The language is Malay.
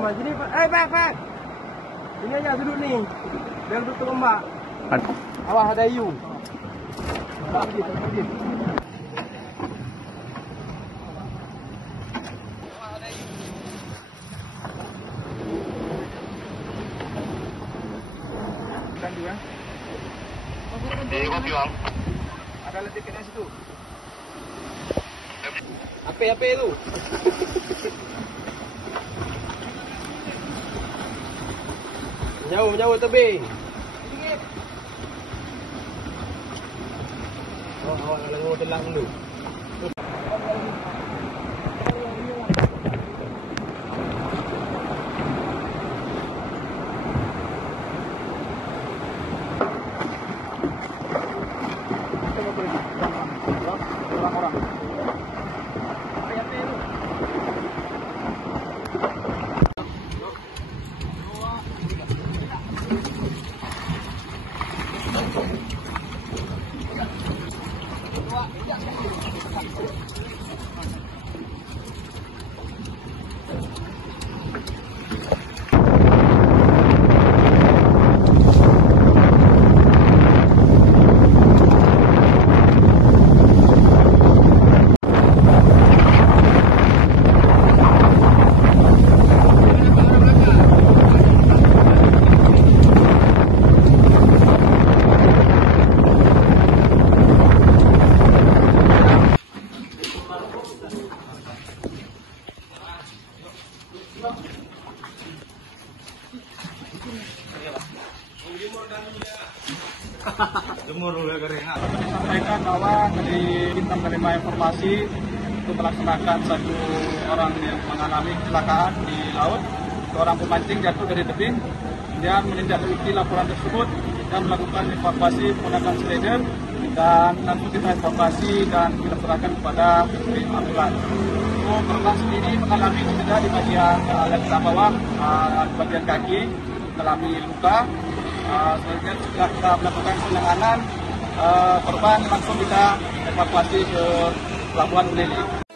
aman. Sini, Pak. Pak. Sini aja duduk nih. Biar tutup Mbak. Awas ada hiu. Pergi. Dan juga. Kopi bang. Ada letiknya situ. Apa itu? Jauh tebing. Oh, awak nak telang dulu. Orang-orang. Sampaikan bahwa dari kita menerima informasi untuk melaksanakan satu orang yang mengalami kecelakaan di laut. Seorang pemancing jatuh dari tebing dan menindaklanjuti laporan tersebut dan melakukan evakuasi menggunakan slider dan langsung kita evakuasi dan kita serahkan kepada ambulans. Korban sendiri mengalami cedera di bagian lensa bawah, di bagian kaki, mengalami luka. Selanjutnya setelah kita melakukan penanganan, korban langsung kita evakuasi ke Pelabuhan Buleleng.